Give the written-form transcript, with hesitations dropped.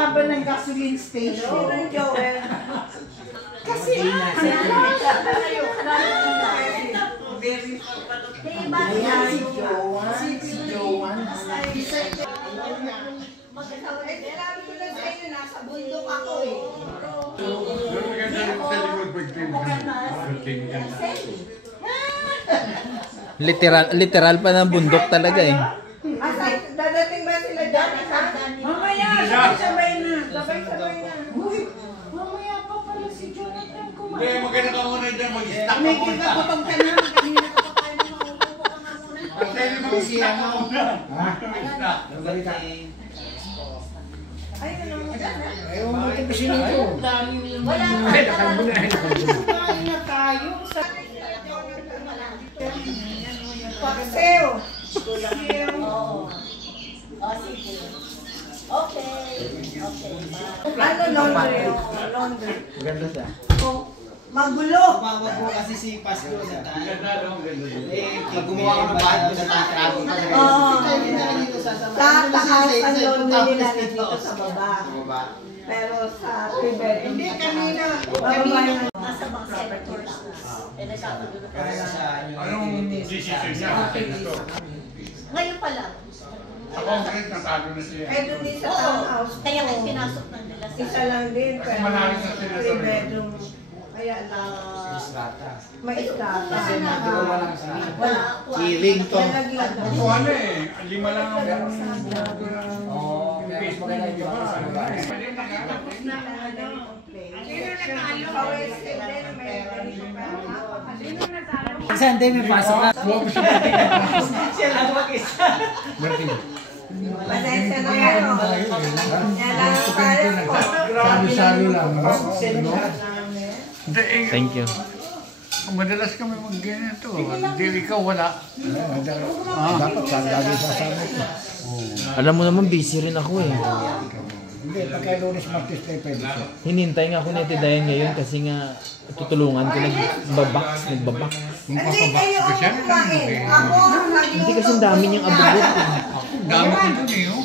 haba ng gasoline station. Kasi ayan si Joan. Si Joan. Sinabi ko lang sa inyo, nasa bundok ako eh. Literal pa ng bundok talaga eh. Asay, dadating ba sila dyan? Mamaya, sabay-sabay na. Sabay-sabay na. Uy, mamaya pa pala si Jonathan kumain. Hindi, maganda ka muna dyan, mag-stop ka May muna. kikapotong ka na. Kanina ka pa tayo na mauupo ka nga muna. Pwede mag-stop ka muna. Ay, ano mo dyan? Ayaw mo ito kasi nito. Wala Kain na tayo. Pakseo. Ano laundry? Laundry. Maganda siya. Magulo. Tumawag mo kasi si Pastor sa tayo. Pag gumawa ko ng bahay ko sa tayo, Sa taas ang laundry nila dito sa baba. Pero sa river, hindi kanina. Nasa mga sectors. Anong decision niya? Ngayon pa lang. Sa Congress, natalo na siya. Eh, doon din sa townhouse. Kaya may pinasok na nila sa... Isa lang din, pero malalim na sila sa 3 bedroom. Kaya lang, may istrata. Kasi na, Wala. Healing to. Nalaglag. Ito ano eh, 5 lang ang Oo, kaya mas maganda yung baka sa baba. Tapos na ano, sino nakalo? Pawis, then may sino nakalo? Sunday may pasok na. Siya lang mag-isa. Pasensya na kayo. Yan lang ang tayo po. Salo-salo lang. Hindi, eh, Thank you. madalas kami mag-ganito. Hindi, ikaw wala. Dapat saan lagi sasama ko. Alam mo naman, busy rin ako eh. Hindi, pagka Lunes Martes tayo pwede siya. Hinintay nga ako ni Ate Dayan ngayon kasi nga tutulungan ko nagbabox. Hindi kayo ang kumain. Ako, Hindi kasi ang dami niyang abubot. Dami ko dun eh.